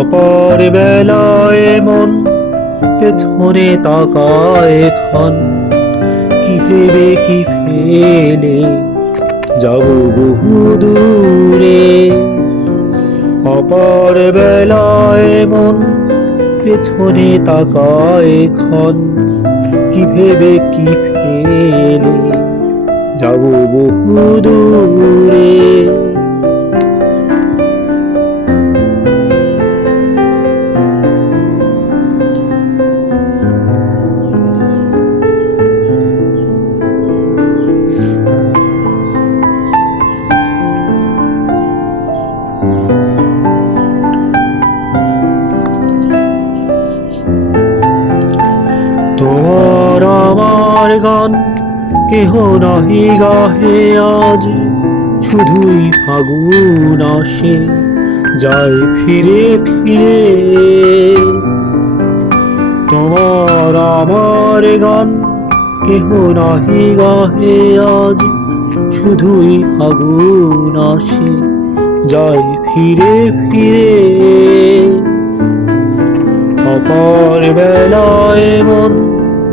অপর বেলায় মন পেছনে তাকায় খান কি ভেবে কি ফেলে? যাব বহু দূরে অপর বেলায় মন পেছনে তাকায় ক্ষণ, কি ভেবে কি ফেলে? যাব বহু দূরে তোমার আমার গান, কেহ নাহি গাহে আজ। শুধুই ফাগুন আসে, যায় ফিরে ফিরে। তোমার আমার গান, কেহ নাহি গাহে আজ। শুধুই ফাগুন আসে, যায় ফিরে ফিরে। অপর বেলায় মন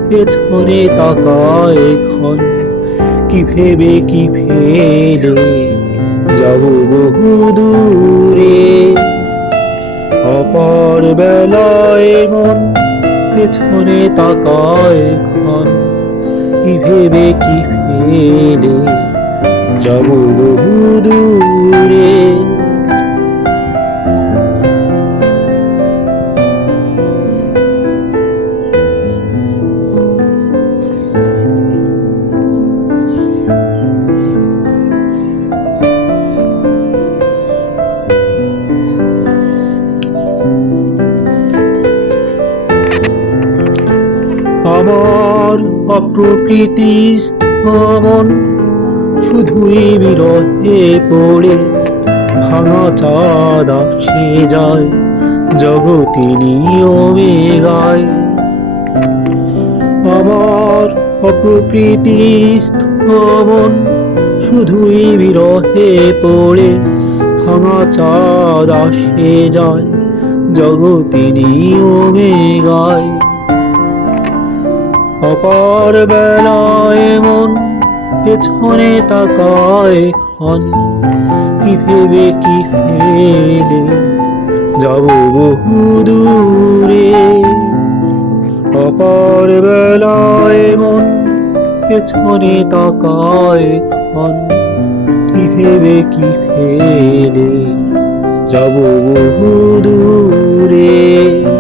পেছনে তাকায় ক্ষণ। কি ভেবে, কি ফেলে যাব বহু দূরে। অপর বেলায় মন পেছনে তাকায় ক্ষণ। কি ভেবে, কি ফেলে যাব বহু দূরে। আমার অপ্রকৃতি স্তমন শুধুই বিরহে পড়ে ভাঙা চাঁদ আসে যায়, জগতি নিয়মে গায় আমার অপ্রকৃতি স্তমন শুধুই বিরহে পড়ে ভাঙা চাঁদ আসে যায়, জগতি নিয়মে গায় অপর বেলায় মন, পেছনে তাকায় ক্ষণ। কি ভেবে, কি ফেলে, যাব বহু দূরে। অপর বেলায় মন, পেছনে তাকায় ক্ষণ। কি ভেবে, কি ফেলে, যাব বহু দূরে।